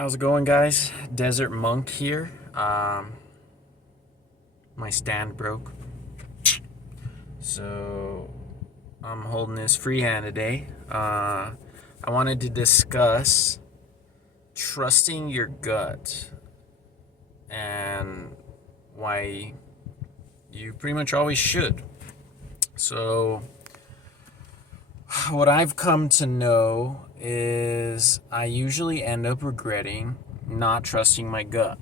How's it going, guys? Desert Monk here. My stand broke, so I'm holding this freehand today. I wanted to discuss trusting your gut and why you pretty much always should. So, what I've come to know is I usually end up regretting not trusting my gut.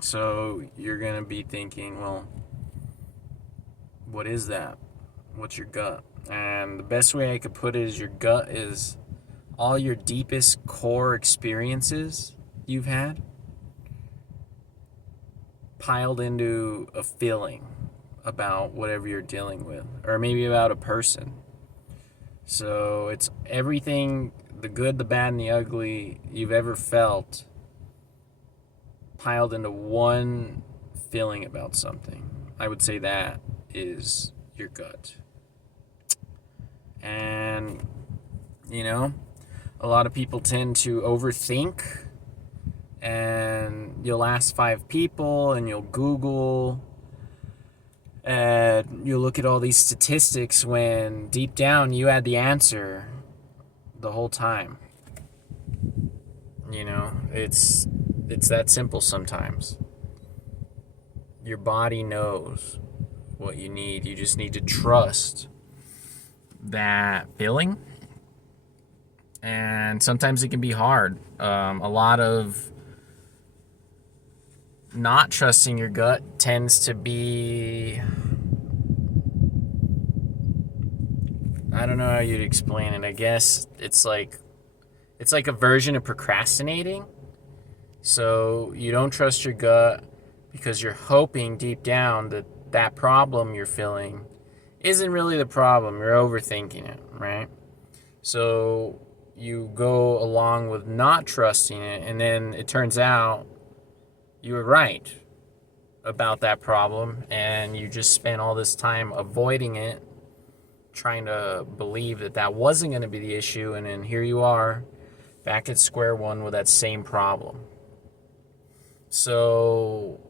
So you're going to be thinking, well, what is that? What's your gut? And the best way I could put it is your gut is all your deepest core experiences you've had piled into a feeling about whatever you're dealing with, or maybe about a person. So it's everything, the good, the bad, and the ugly you've ever felt piled into one feeling about something. I would say that is your gut. And, you know, a lot of people tend to overthink, and you'll ask 5 people and you'll Google and you'll look at all these statistics when deep down you had the answer the whole time. You know, it's that simple sometimes. Your body knows what you need. You just need to trust that feeling. And sometimes it can be hard. A lot of not trusting your gut tends to be, I don't know how you'd explain it. I guess it's like a version of procrastinating. So you don't trust your gut because you're hoping deep down that that problem you're feeling isn't really the problem. You're overthinking it, right? So you go along with not trusting it, and then it turns out you were right about that problem, and you just spent all this time avoiding it, trying to believe that that wasn't going to be the issue, and then here you are back at square one with that same problem. So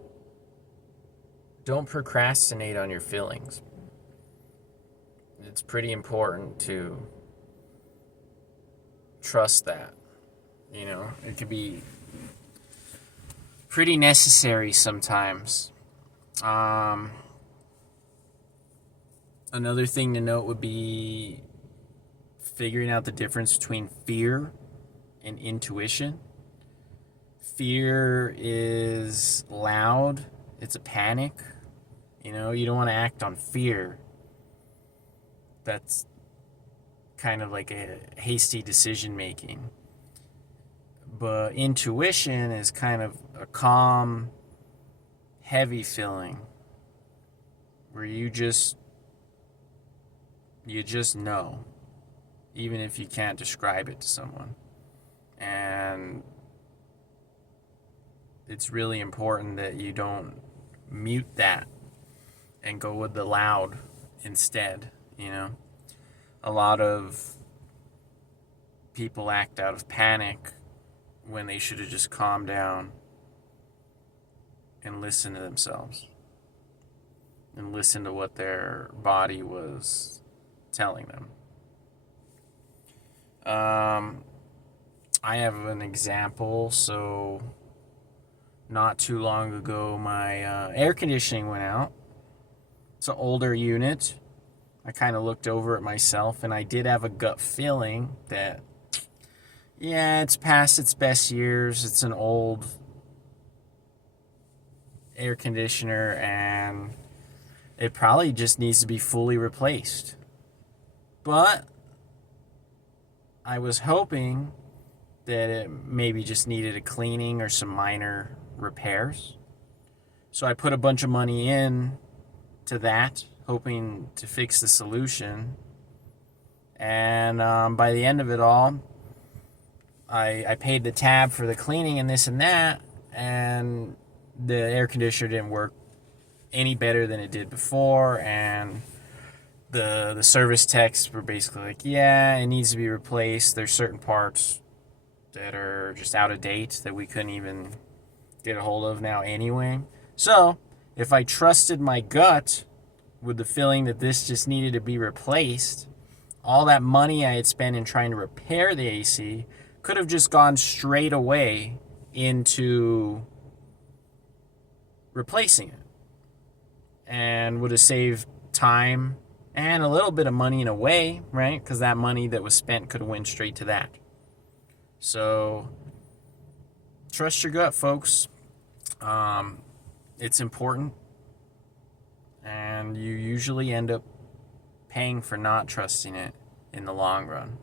don't procrastinate on your feelings. It's pretty important to trust that. You know, it could be pretty necessary sometimes. Another thing to note would be figuring out the difference between fear and intuition. Fear is loud. It's a panic. You know, you don't want to act on fear. That's kind of like a hasty decision making. But intuition is kind of a calm, heavy feeling where you just know, even if you can't describe it to someone. And it's really important that you don't mute that and go with the loud instead. You know, a lot of people act out of panic when they should have just calmed down and listened to themselves and listened to what their body was telling them. I have an example. So not too long ago, my air conditioning went out. It's an older unit. I kind of looked over it myself, and I did have a gut feeling that, yeah, it's past its best years. It's an old air conditioner, and it probably just needs to be fully replaced. But I was hoping that it maybe just needed a cleaning or some minor repairs. So I put a bunch of money in to that, hoping to fix the solution. And by the end of it all, I paid the tab for the cleaning and this and that, and the air conditioner didn't work any better than it did before. And the service techs were basically like, yeah, it needs to be replaced. There's certain parts that are just out of date that we couldn't even get a hold of now anyway. So if I trusted my gut with the feeling that this just needed to be replaced, all that money I had spent in trying to repair the AC could have just gone straight away into replacing it and would have saved time and a little bit of money in a way, right? Because that money that was spent could have went straight to that. So trust your gut, folks. It's important, and you usually end up paying for not trusting it in the long run.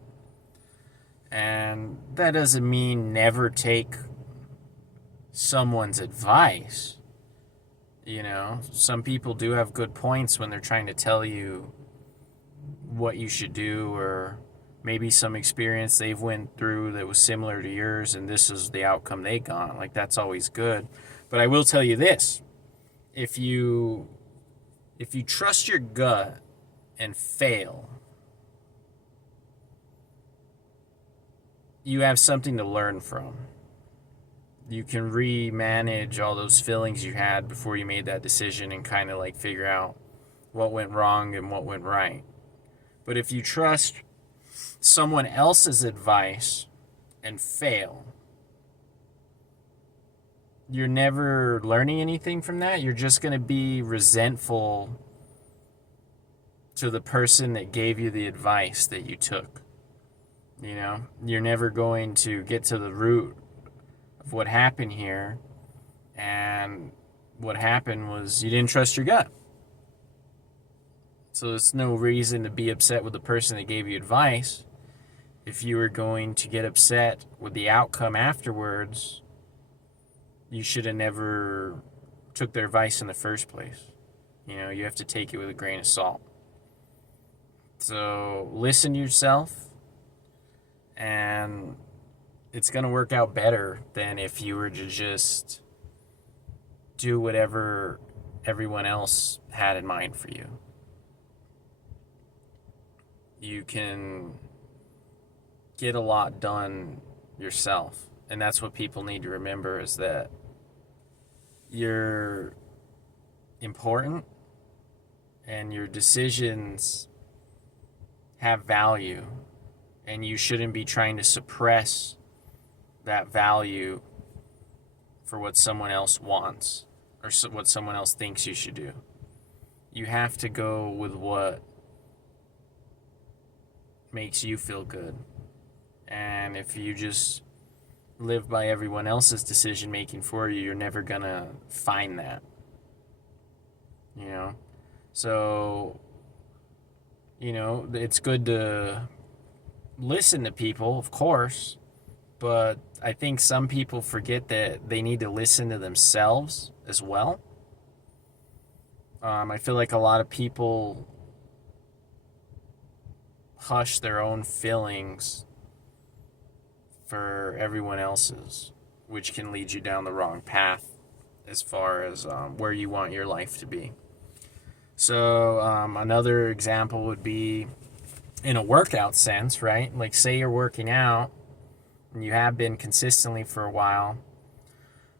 And that doesn't mean never take someone's advice. You know, some people do have good points when they're trying to tell you what you should do, or maybe some experience they've went through that was similar to yours and this is the outcome they got. Like, that's always good. But I will tell you this. If you trust your gut and fail, you have something to learn from. You can remanage all those feelings you had before you made that decision and kind of like figure out what went wrong and what went right. But if you trust someone else's advice and fail, you're never learning anything from that. You're just going to be resentful to the person that gave you the advice that you took. You know, you're never going to get to the root of what happened here. And what happened was you didn't trust your gut. So there's no reason to be upset with the person that gave you advice. If you were going to get upset with the outcome afterwards, you should have never took their advice in the first place. You know, you have to take it with a grain of salt. So listen to yourself, and it's going to work out better than if you were to just do whatever everyone else had in mind for you. You can get a lot done yourself. And that's what people need to remember, is that you're important and your decisions have value, and you shouldn't be trying to suppress that value for what someone else wants or what someone else thinks you should do. You have to go with what makes you feel good. And if you just live by everyone else's decision making for you, you're never gonna find that. You know? So, you know, it's good to listen to people, of course, but I think some people forget that they need to listen to themselves as well. I feel like a lot of people hush their own feelings for everyone else's, which can lead you down the wrong path as far as where you want your life to be. So another example would be in a workout sense, right? Like, say you're working out and you have been consistently for a while,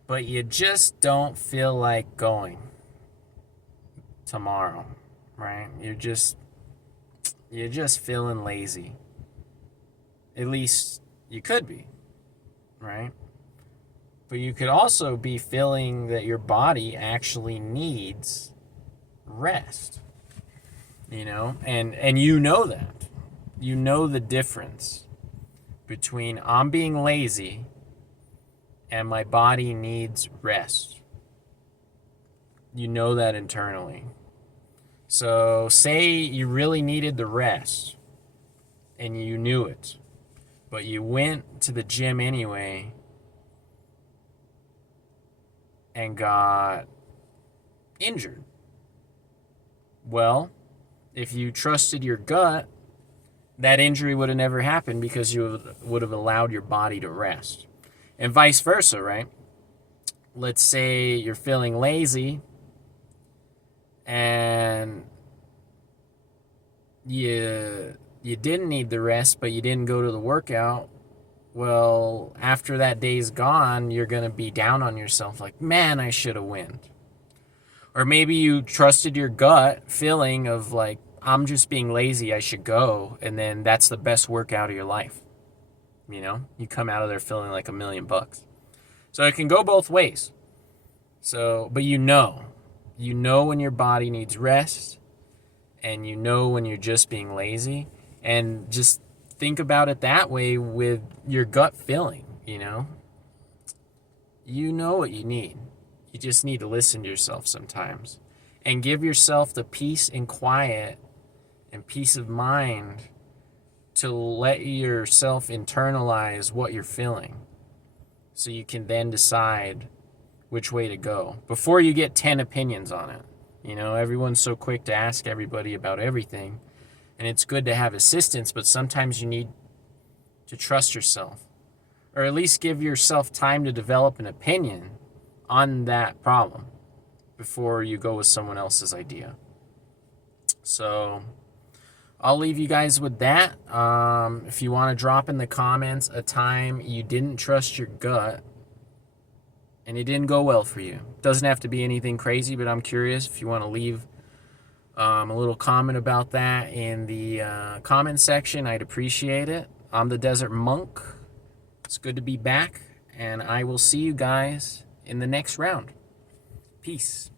but you just don't feel like going tomorrow, right? You're just feeling lazy. At least you could be, right? But you could also be feeling that your body actually needs rest, you know? And you know that. You know the difference between I'm being lazy and my body needs rest. You know that internally. So say you really needed the rest and you knew it, but you went to the gym anyway and got injured. Well, if you trusted your gut, that injury would have never happened because you would have allowed your body to rest. And vice versa, right? Let's say you're feeling lazy and you didn't need the rest, but you didn't go to the workout Well, after that day's gone, you're going to be down on yourself like, man, I should have went. Or maybe you trusted your gut feeling of like, I'm just being lazy, I should go. And then that's the best workout of your life. You know, you come out of there feeling like $1,000,000. So it can go both ways. So, but you know when your body needs rest, and you know when you're just being lazy, and just think about it that way with your gut feeling. You know what you need. You just need to listen to yourself sometimes and give yourself the peace and quiet and peace of mind to let yourself internalize what you're feeling, so you can then decide which way to go before you get 10 opinions on it. You know, everyone's so quick to ask everybody about everything, and it's good to have assistance, but sometimes you need to trust yourself, or at least give yourself time to develop an opinion on that problem before you go with someone else's idea. So I'll leave you guys with that. If you want to drop in the comments a time you didn't trust your gut and it didn't go well for you. Doesn't have to be anything crazy, but I'm curious if you want to leave a little comment about that in the comment section. I'd appreciate it. I'm the Desert Monk. It's good to be back, and I will see you guys in the next round. Peace.